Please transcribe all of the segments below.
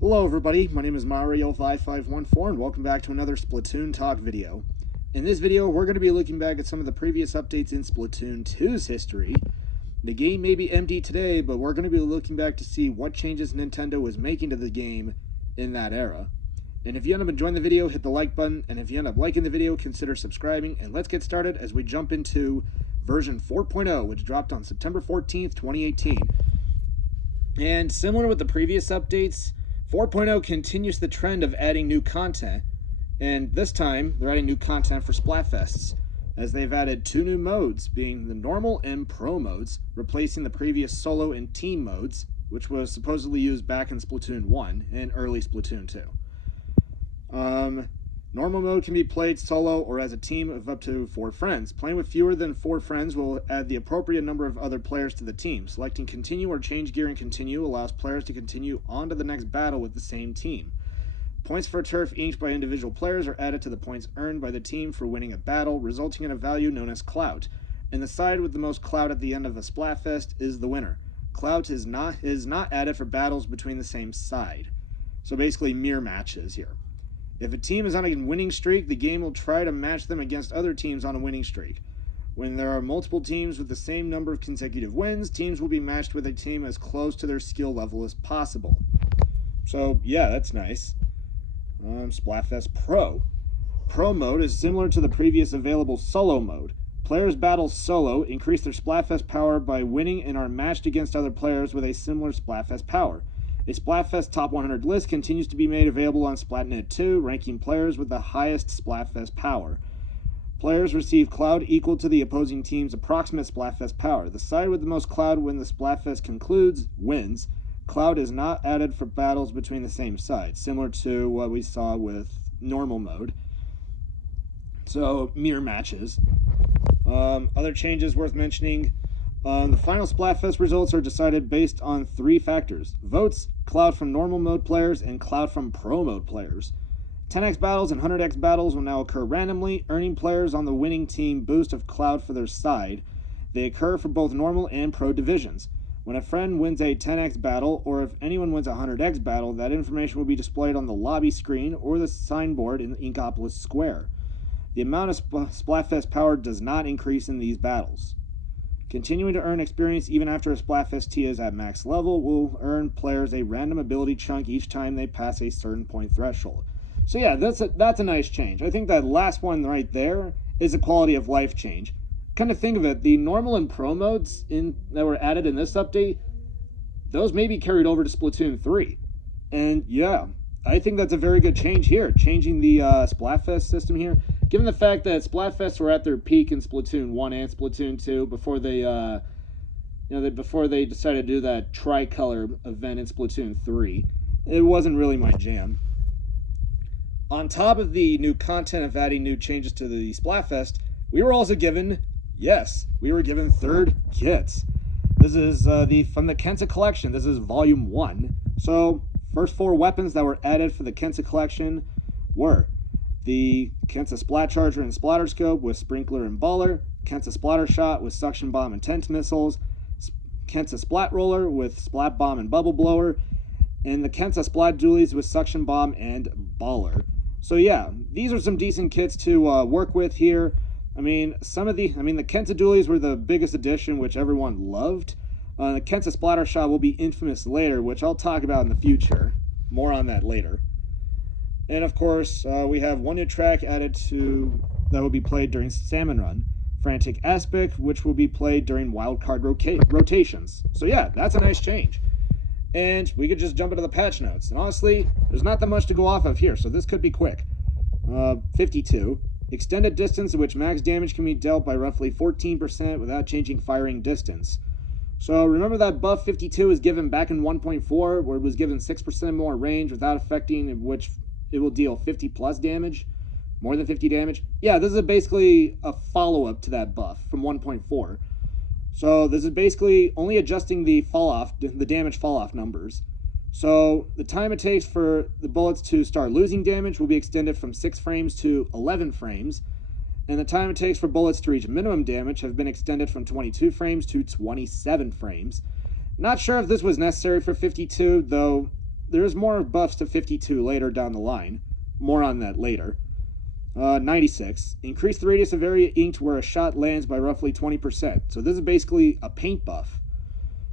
Hello everybody, my name is Mario5514 and welcome back to another Splatoon Talk video. In this video, we're going to be looking back at some of the previous updates in Splatoon 2's history. The game may be empty today, but we're going to be looking back to see what changes Nintendo was making to the game in that era. And if you end up enjoying the video, hit the like button, and if you end up liking the video, consider subscribing, and let's get started as we jump into version 4.0, which dropped on September 14th, 2018. And similar with the previous updates, 4.0 continues the trend of adding new content, and this time they're adding new content for Splatfests, as they've added two new modes, being the normal and pro modes, replacing the previous solo and team modes, which was supposedly used back in Splatoon 1 and early Splatoon 2. Normal mode can be played solo or as a team of up to 4 friends. Playing with fewer than 4 friends will add the appropriate number of other players to the team. Selecting continue or change gear and continue allows players to continue on to the next battle with the same team. Points for turf inked by individual players are added to the points earned by the team for winning a battle, resulting in a value known as clout. And the side with the most clout at the end of a Splatfest is the winner. Clout is not added for battles between the same side. So basically mirror matches here. If a team is on a winning streak, the game will try to match them against other teams on a winning streak. When there are multiple teams with the same number of consecutive wins, teams will be matched with a team as close to their skill level as possible. So, yeah, that's nice. Splatfest Pro. Pro mode is similar to the previous available solo mode. Players battle solo, increase their Splatfest power by winning, and are matched against other players with a similar Splatfest power. A Splatfest Top 100 list continues to be made available on Splatnet 2, ranking players with the highest Splatfest power. Players receive cloud equal to the opposing team's approximate Splatfest power. The side with the most cloud when the Splatfest concludes wins. Cloud is not added for battles between the same sides, similar to what we saw with normal mode. So, mirror matches. Other changes worth mentioning. The final Splatfest results are decided based on 3 factors: votes, cloud from normal mode players, and cloud from pro mode players. 10x battles and 100x battles will now occur randomly, earning players on the winning team boost of cloud for their side. They occur for both normal and pro divisions. When a friend wins a 10x battle, or if anyone wins a 100x battle, that information will be displayed on the lobby screen or the signboard in Inkopolis Square. The amount of Splatfest power does not increase in these battles. Continuing to earn experience even after a Splatfest T is at max level will earn players a random ability chunk each time they pass a certain point threshold. So yeah, that's a nice change. I think that last one right there is a quality of life change. Kind of think of it, the normal and pro modes that were added in this update, those may be carried over to Splatoon 3. And yeah, I think that's a very good change here, changing the Splatfest system here. Given the fact that Splatfests were at their peak in Splatoon 1 and Splatoon 2 before they decided to do that tricolor event in Splatoon 3, it wasn't really my jam. On top of the new content of adding new changes to the Splatfest, we were also given, we were given 3rd kits. This is from the Kensa Collection. This is Volume 1. So, first 4 weapons that were added for the Kensa Collection were the Kensa Splat Charger and Splatter Scope with Sprinkler and Baller, Kensa Splatter Shot with Suction Bomb and Tent Missiles, Kensa Splat Roller with Splat Bomb and Bubble Blower, and the Kensa Splat Dualies with Suction Bomb and Baller. So yeah, these are some decent kits to work with here. I mean, the Kensa Dualies were the biggest addition, which everyone loved. The Kensa Splatter Shot will be infamous later, which I'll talk about in the future. More on that later. And of course, we have one new track added that will be played during Salmon Run. Frantic Aspect, which will be played during wildcard rotations. So yeah, that's a nice change. And we could just jump into the patch notes. And honestly, there's not that much to go off of here, so this could be quick. 52. Extended distance in which max damage can be dealt by roughly 14% without changing firing distance. So remember that buff 52 was given back in 1.4, where it was given 6% more range without affecting which it will deal 50 plus damage, more than 50 damage. Yeah, this is basically a follow-up to that buff from 1.4. So this is basically only adjusting the damage fall-off numbers. So the time it takes for the bullets to start losing damage will be extended from 6 frames to 11 frames, and the time it takes for bullets to reach minimum damage have been extended from 22 frames to 27 frames. Not sure if this was necessary for 52, though there's more buffs to 52 later down the line. More on that later. 96. Increase the radius of area inked where a shot lands by roughly 20%. So this is basically a paint buff.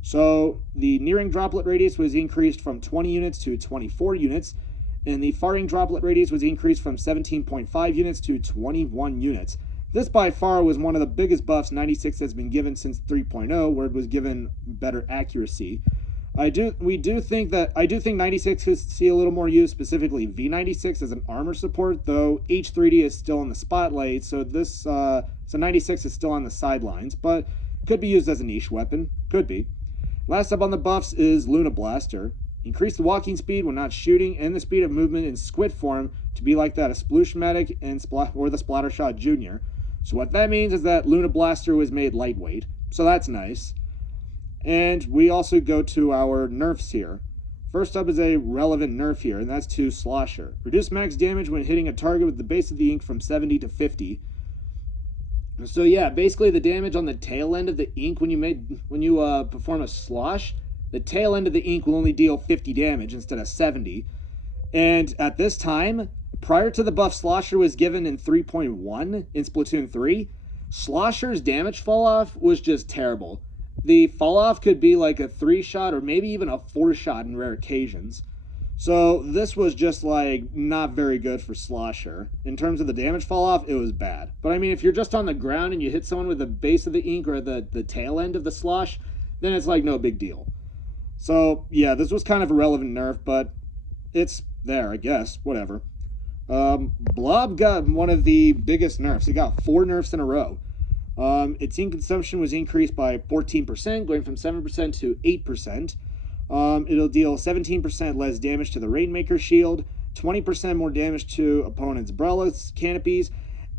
So the nearing droplet radius was increased from 20 units to 24 units, and the faring droplet radius was increased from 17.5 units to 21 units. This by far was one of the biggest buffs 96 has been given since 3.0, where it was given better accuracy. I do think 96 could see a little more use, specifically V96 as an armor support, though H3D is still in the spotlight, so 96 is still on the sidelines, but could be used as a niche weapon. Could be. Last up on the buffs is Luna Blaster. Increase the walking speed when not shooting and the speed of movement in squid form to be like that of Splooshmatic or the Splattershot Jr. So what that means is that Luna Blaster was made lightweight, so that's nice. And we also go to our nerfs here. First up is a relevant nerf here, and that's to Slosher. Reduce max damage when hitting a target with the base of the ink from 70 to 50. So yeah, basically the damage on the tail end of the ink when you perform a slosh, the tail end of the ink will only deal 50 damage instead of 70. And at this time, prior to the buff Slosher was given in 3.1 in Splatoon 3, Slosher's damage fall off was just terrible. The fall off could be like a 3-shot or maybe even a 4-shot in rare occasions. So this was just like not very good for Slosher. In terms of the damage fall off, it was bad. But I mean, if you're just on the ground and you hit someone with the base of the ink or the tail end of the slosh, then it's like no big deal. So yeah, this was kind of a relevant nerf, but it's there, I guess. Whatever. Blob got one of the biggest nerfs. He got 4 nerfs in a row. Its ink consumption was increased by 14%, going from 7% to 8%. It'll deal 17% less damage to the Rainmaker shield, 20% more damage to opponents' umbrellas, canopies,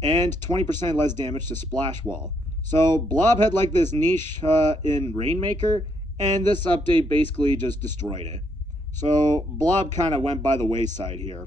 and 20% less damage to Splash Wall. So Blob had like this niche in Rainmaker, and this update basically just destroyed it. So Blob kind of went by the wayside here.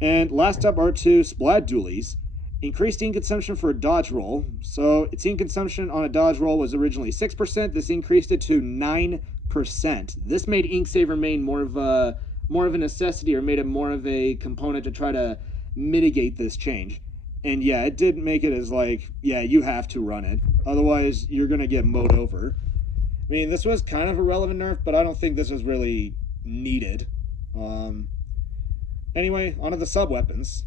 And last up are 2 Splat Dualies. Increased ink consumption for a dodge roll. So its ink consumption on a dodge roll was originally 6%. This increased it to 9%. This made Ink Saver main more of a necessity, or made it more of a component to try to mitigate this change. And yeah, it did make it as like, yeah, you have to run it. Otherwise, you're going to get mowed over. I mean, this was kind of a relevant nerf, but I don't think this was really needed. Anyway, onto the sub-weapons.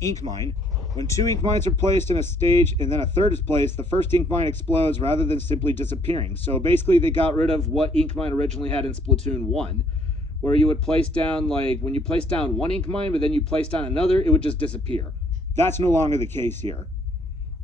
Ink Mine. When 2 ink mines are placed in a stage and then a third is placed, the first ink mine explodes rather than simply disappearing. So basically they got rid of what ink mine originally had in Splatoon 1, where you would place down, like, when you place down one ink mine but then you place down another, it would just disappear. That's no longer the case here.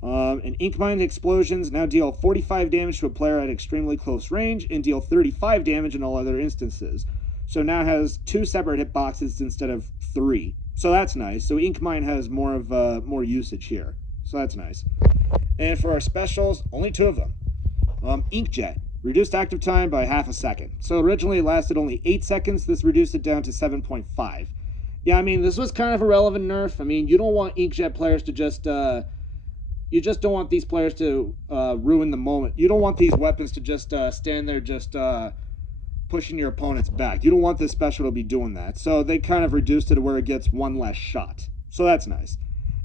And ink mine explosions now deal 45 damage to a player at extremely close range and deal 35 damage in all other instances. So now it has 2 separate hitboxes instead of 3. So that's nice. So Ink Mine has more usage here. So that's nice. And for our specials, only 2 of them. Inkjet. Reduced active time by half a second. So originally it lasted only 8 seconds. This reduced it down to 7.5. Yeah, I mean, this was kind of a relevant nerf. I mean, you don't want Inkjet players to just... you just don't want these players to ruin the moment. You don't want these weapons to just stand there just... pushing your opponent's back. You don't want this special to be doing that. So they kind of reduced it to where it gets 1 less shot. So that's nice.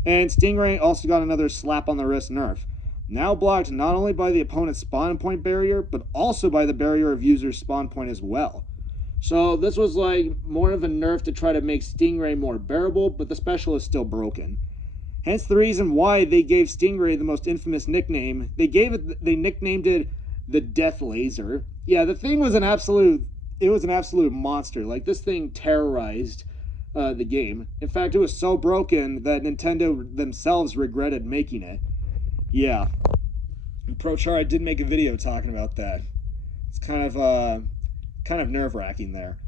And Stingray also got another slap on the wrist nerf. Now blocked not only by the opponent's spawn point barrier, but also by the barrier of user's spawn point as well. So this was like more of a nerf to try to make Stingray more bearable, but the special is still broken. Hence the reason why they gave Stingray the most infamous nickname. They nicknamed it the Death Laser. Yeah, the thing was an absolute monster. Like, this thing terrorized the game. In fact, it was so broken that Nintendo themselves regretted making it. Yeah. And ProChar did make a video talking about that. It's kind of nerve-wracking there.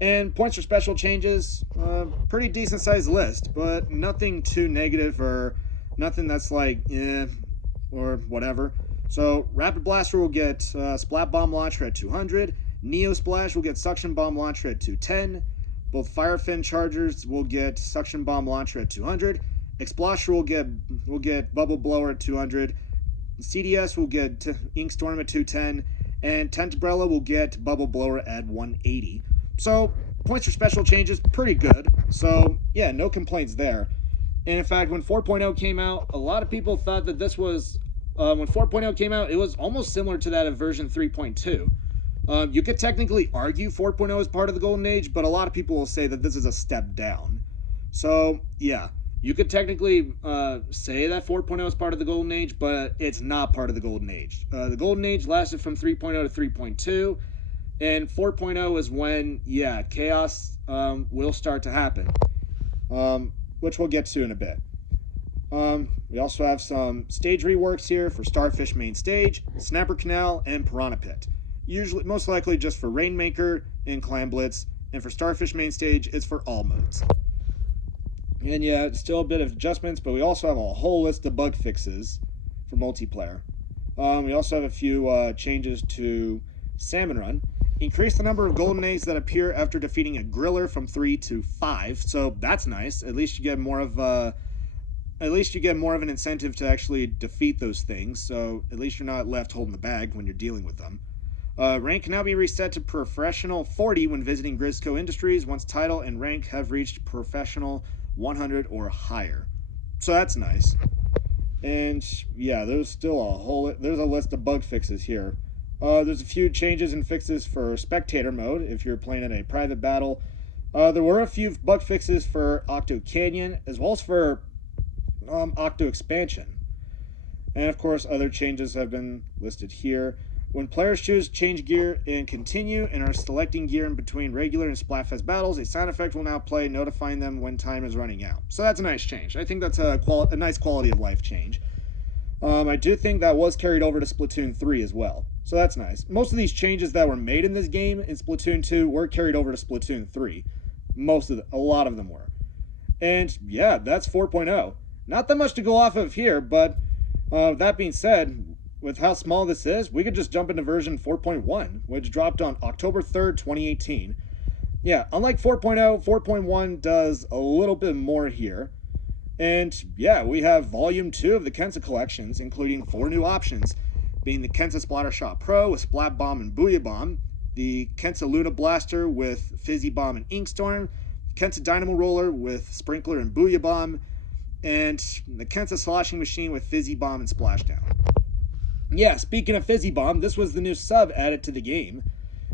And points for special changes, pretty decent sized list, but nothing too negative or nothing that's like, or whatever. So, Rapid Blaster will get Splat Bomb Launcher at 200. Neo Splash will get Suction Bomb Launcher at 210. Both Fire Fin Chargers will get Suction Bomb Launcher at 200. Explosion will get Bubble Blower at 200. CDS will get Ink Storm at 210. And Tent Umbrella will get Bubble Blower at 180. So points for special changes, pretty good. So yeah, no complaints there. And in fact, when 4.0 came out, a lot of people thought that this was, when 4.0 came out, it was almost similar to that of version 3.2. You could technically argue 4.0 is part of the Golden Age, but a lot of people will say that this is a step down. So, yeah, you could technically say that 4.0 is part of the Golden Age, but it's not part of the Golden Age. The Golden Age lasted from 3.0 to 3.2, and 4.0 is when, yeah, chaos will start to happen, which we'll get to in a bit. We also have some stage reworks here for Starfish Main Stage, Snapper Canal, and Piranha Pit. Usually, most likely just for Rainmaker and Clan Blitz, and for Starfish Main Stage, it's for all modes. And yeah, still a bit of adjustments, but we also have a whole list of bug fixes for multiplayer. We also have a few changes to Salmon Run. Increase the number of golden eggs that appear after defeating a griller from 3 to 5, so that's nice. At least you get more of an incentive to actually defeat those things, so at least you're not left holding the bag when you're dealing with them. Rank can now be reset to Professional 40 when visiting Grisco Industries once title and rank have reached Professional 100 or higher. So that's nice. And yeah, there's a list of bug fixes here. There's a few changes and fixes for Spectator mode if you're playing in a private battle. There were a few bug fixes for Octo Canyon as well as for Octo Expansion. And of course, other changes have been listed here. When players choose change gear and continue and are selecting gear in between regular and Splatfest battles, a sound effect will now play, notifying them when time is running out. So that's a nice change. I think that's a nice quality of life change. I do think that was carried over to Splatoon 3 as well. So that's nice. Most of these changes that were made in this game in Splatoon 2 were carried over to Splatoon 3. A lot of them were. And yeah, that's 4.0. Not that much to go off of here, but that being said, with how small this is, we could just jump into version 4.1, which dropped on October 3rd, 2018. Yeah, unlike 4.0, 4.1 does a little bit more here. And yeah, we have Volume 2 of the Kensa Collections, including 4 new options, being the Kensa Splattershot Pro with Splat Bomb and Booyah Bomb, the Kensa Luna Blaster with Fizzy Bomb and Inkstorm, Kensa Dynamo Roller with Sprinkler and Booyah Bomb, and the Kensa Sloshing Machine with Fizzy Bomb and Splashdown. Yeah, speaking of Fizzy Bomb, this was the new sub added to the game,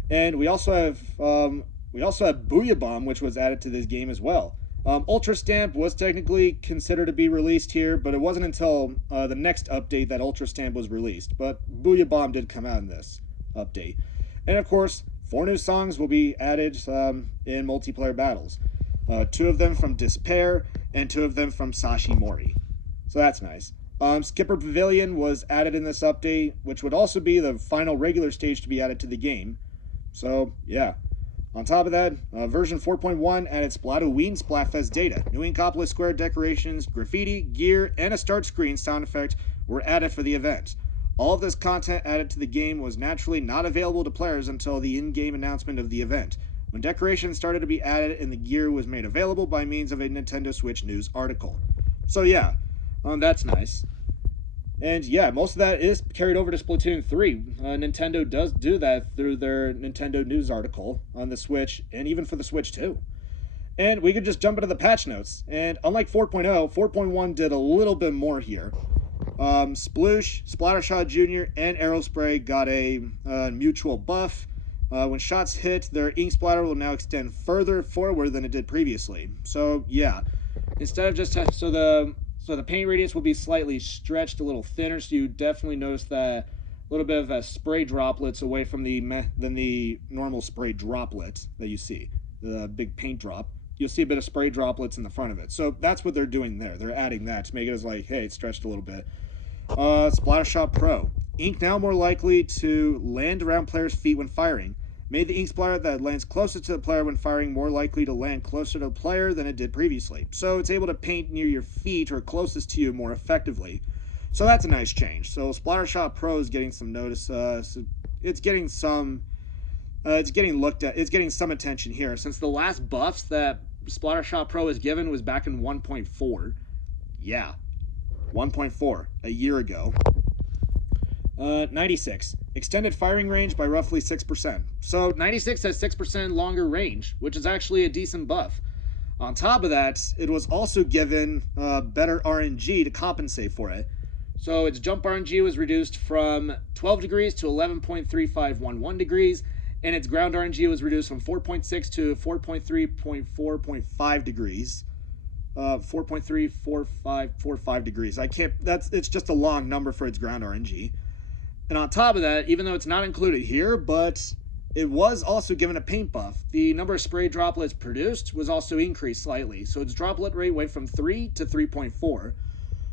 and we also have Booyah Bomb, which was added to this game as well. Ultra Stamp was technically considered to be released here, but it wasn't until the next update that Ultra Stamp was released. But Booyah Bomb did come out in this update, and of course, 4 new songs will be added in multiplayer battles. 2 of them from Despair, and 2 of them from Sashi Mori. So that's nice. Skipper Pavilion was added in this update, which would also be the final regular stage to be added to the game. So, yeah. On top of that, version 4.1 added Splatoween Splatfest data. New Inkopolis Square decorations, graffiti, gear, and a start screen sound effect were added for the event. All of this content added to the game was naturally not available to players until the in-game announcement of the event, when decorations started to be added and the gear was made available by means of a Nintendo Switch News article. So yeah, that's nice. And yeah, most of that is carried over to Splatoon 3. Nintendo does do that through their Nintendo News article on the Switch, and even for the Switch too. And we could just jump into the patch notes. And unlike 4.0, 4.1 did a little bit more here. Sploosh, Splattershot Jr., and Aerospray got a mutual buff. When shots hit, their ink splatter will now extend further forward than it did previously. So yeah, instead of just so the paint radius will be slightly stretched a little thinner, so you definitely notice that little bit of spray droplets away from than the normal spray droplet that you see, the big paint drop. You'll see a bit of spray droplets in the front of it. So that's what they're doing there. They're adding that to make it as like, hey, it's stretched a little bit. Splattershot Pro. Ink now more likely to land around players' feet when firing. Made the ink splatter that lands closest to the player when firing more likely to land closer to the player than it did previously. So it's able to paint near your feet or closest to you more effectively. So that's a nice change. So Splattershot Pro is getting some notice. It's getting some attention here, since the last buffs that Splattershot Pro was given was back in 1.4. Yeah, 1.4, a year ago. 96. Extended firing range by roughly 6%. So 96 has 6% longer range, which is actually a decent buff. On top of that, it was also given better RNG to compensate for it. So its jump RNG was reduced from 12 degrees to 11.3511 degrees, and its ground RNG was reduced from 4.6 to 4.3.4.5 degrees. 4.34545 degrees. It's just a long number for its ground RNG. And on top of that, even though it's not included here, but it was also given a paint buff, the number of spray droplets produced was also increased slightly. So its droplet rate went from 3 to 3.4.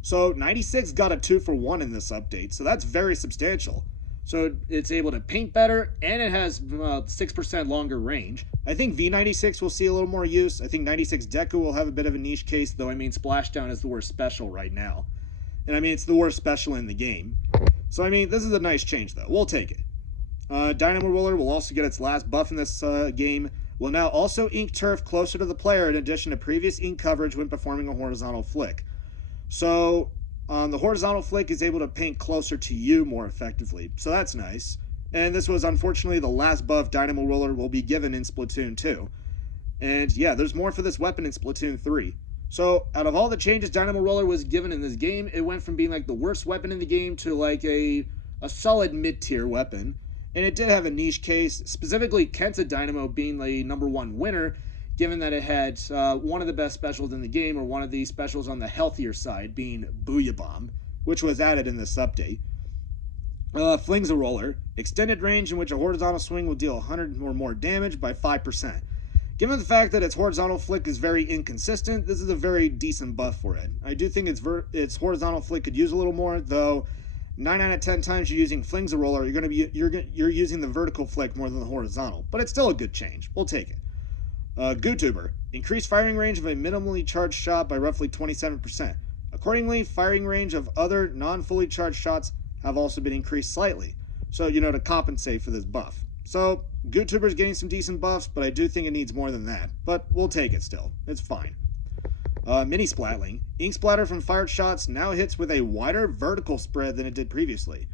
So 96 got a 2-for-1 in this update, so that's very substantial. So it's able to paint better, and it has 6% longer range. I think V96 will see a little more use. I think 96 Deku will have a bit of a niche case, though. I mean, Splashdown is the worst special right now. And I mean, it's the worst special in the game. So I mean, this is a nice change, though. We'll take it. Dynamo Roller will also get its last buff in this game. Will now also ink turf closer to the player in addition to previous ink coverage when performing a horizontal flick. So the horizontal flick is able to paint closer to you more effectively. So that's nice. And this was unfortunately the last buff Dynamo Roller will be given in Splatoon 2. And yeah, there's more for this weapon in Splatoon 3. So out of all the changes Dynamo Roller was given in this game, it went from being like the worst weapon in the game to like a solid mid-tier weapon. And it did have a niche case, specifically Kensa Dynamo being the #1 winner, given that it had one of the best specials in the game, or one of the specials on the healthier side, being Booyah Bomb, which was added in this update. Flings a Roller, extended range in which a horizontal swing will deal 100 or more damage by 5%. Given the fact that its horizontal flick is very inconsistent, this is a very decent buff for it. I do think its horizontal flick could use a little more, though 9 out of 10 times you're using Flings a Roller, you're using the vertical flick more than the horizontal, but it's still a good change. We'll take it. Gootuber, increased firing range of a minimally charged shot by roughly 27%. Accordingly, firing range of other non-fully charged shots have also been increased slightly, so to compensate for this buff. So Gootuber's getting some decent buffs, but I do think it needs more than that. But we'll take it still. It's fine. Mini Splatling, ink splatter from fired shots now hits with a wider vertical spread than it did previously.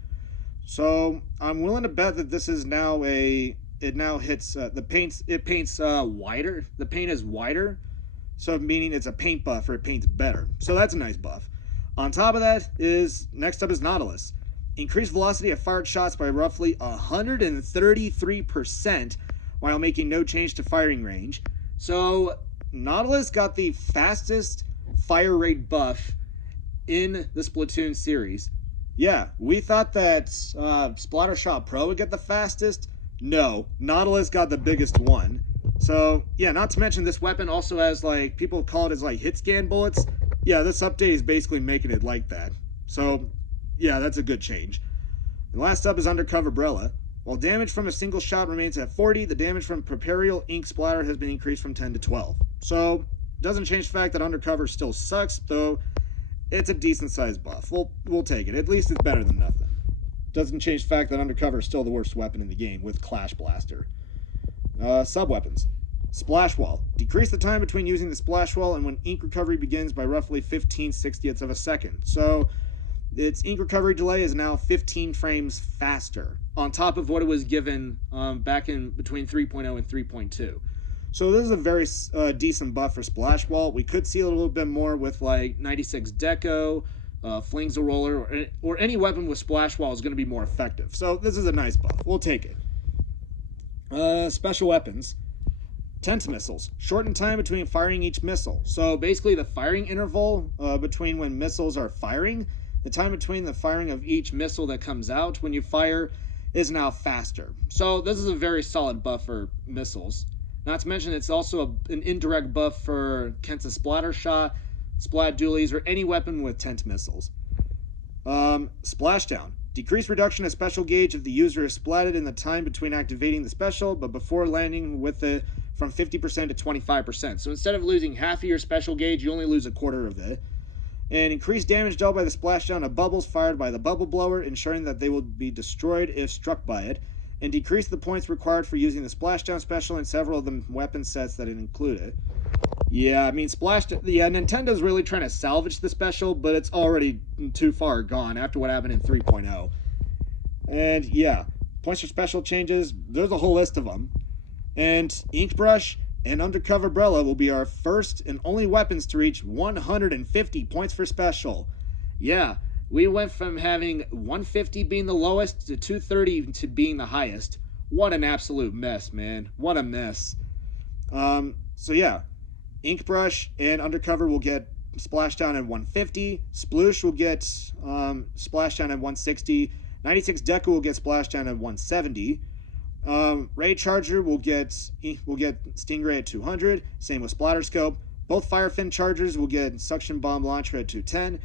So I'm willing to bet that this is now it now hits it paints wider. The paint is wider, so meaning it's a paint buff, or it paints better. So that's a nice buff. On top of that next up is Nautilus. Increased velocity of fired shots by roughly 133% while making no change to firing range. So Nautilus got the fastest fire rate buff in the Splatoon series. Yeah, we thought that Splattershot Pro would get the fastest. No, Nautilus got the biggest one. So, yeah, not to mention this weapon also has, like, people call it as, like, hit scan bullets. Yeah, this update is basically making it like that. So, yeah, that's a good change. And last up is Undercover Umbrella. While damage from a single shot remains at 40, the damage from Properial Ink Splatter has been increased from 10 to 12. So, doesn't change the fact that Undercover still sucks, though it's a decent-sized buff. We'll take it. At least it's better than nothing. Doesn't change the fact that Undercover is still the worst weapon in the game, with Clash Blaster. Sub-weapons. Splash Wall. Decrease the time between using the Splash Wall and when ink recovery begins by roughly 15/60ths of a second. So, its ink recovery delay is now 15 frames faster, on top of what it was given back in between 3.0 and 3.2. So this is a very decent buff for Splash Wall. We could see a little bit more with like 96 Deco, Flings a Roller, or any weapon with Splash Wall is going to be more effective. So this is a nice buff. We'll take it. Special weapons. Tent missiles. Shorten time between firing each missile. So basically the firing interval between when missiles are firing, the time between the firing of each missile that comes out when you fire is now faster. So this is a very solid buff for missiles. Not to mention it's also an indirect buff for Kensa Splatter Shot, Splat Dualies, or any weapon with tent missiles. Splashdown. Decreased reduction of special gauge if the user is splatted in the time between activating the special, but before landing with it from 50% to 25%. So instead of losing half of your special gauge, you only lose a quarter of it. And increased damage dealt by the splashdown of bubbles fired by the bubble blower, ensuring that they will be destroyed if struck by it. And decrease the points required for using the splashdown special in several of the weapon sets that it included. Yeah, I mean, Nintendo's really trying to salvage the special, but it's already too far gone after what happened in 3.0. And yeah, points for special changes, there's a whole list of them. And Ink Brush and Undercover Umbrella will be our first and only weapons to reach 150 points for special. Yeah, we went from having 150 being the lowest to 230 to being the highest. What an absolute mess, man. What a mess. So yeah, Ink Brush and Undercover will get Splashdown at 150. Sploosh will get Splashdown at 160. 96 Deku will get Splashdown at 170. Ray Charger will get Stingray at 200. Same with Splatterscope. Both Firefin Chargers will get Suction Bomb Launcher at 210.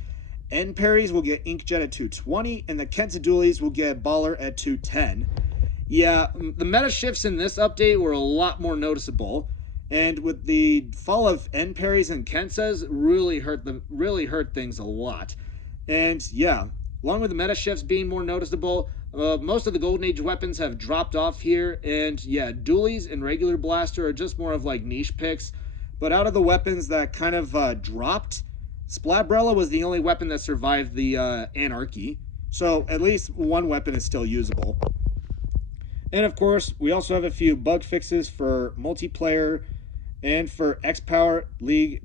End Parries will get Inkjet at 220. And the Kensa Dualies will get Baller at 210. Yeah, the meta shifts in this update were a lot more noticeable. And with the fall of end parries and Kensas, really hurt things a lot. And yeah, along with the meta shifts being more noticeable, most of the Golden Age weapons have dropped off here. And yeah, dualies and regular blaster are just more of like niche picks. But out of the weapons that kind of dropped, Splatbrella was the only weapon that survived the anarchy. So at least one weapon is still usable. And of course, we also have a few bug fixes for multiplayer and for X Power, League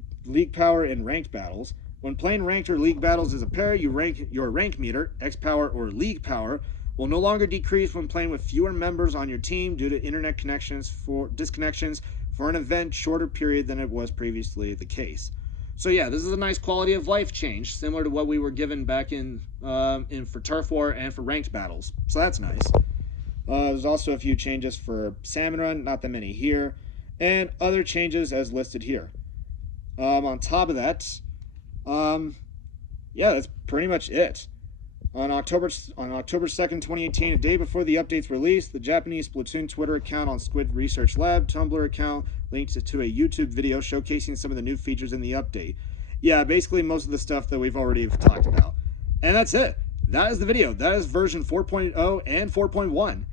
Power, and ranked battles. When playing ranked or league battles as a pair, your rank meter, X Power or League Power, will no longer decrease when playing with fewer members on your team due to internet disconnections for an event shorter period than it was previously the case. So yeah, this is a nice quality of life change, similar to what we were given back in for Turf War and for ranked battles. So that's nice. There's also a few changes for Salmon Run, not that many here, and other changes as listed here. On top of that, yeah, that's pretty much it. On October 2nd, 2018, a day before the update's release, the Japanese Splatoon Twitter account on Squid Research Lab, Tumblr account linked to a YouTube video showcasing some of the new features in the update. Yeah, basically most of the stuff that we've already talked about. And that's it. That is the video. That is version 4.0 and 4.1.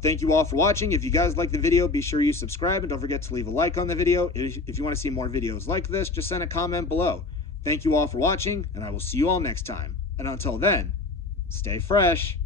Thank you all for watching. If you guys like the video, be sure you subscribe and don't forget to leave a like on the video. If you want to see more videos like this, just send a comment below. Thank you all for watching, and I will see you all next time. And until then, stay fresh.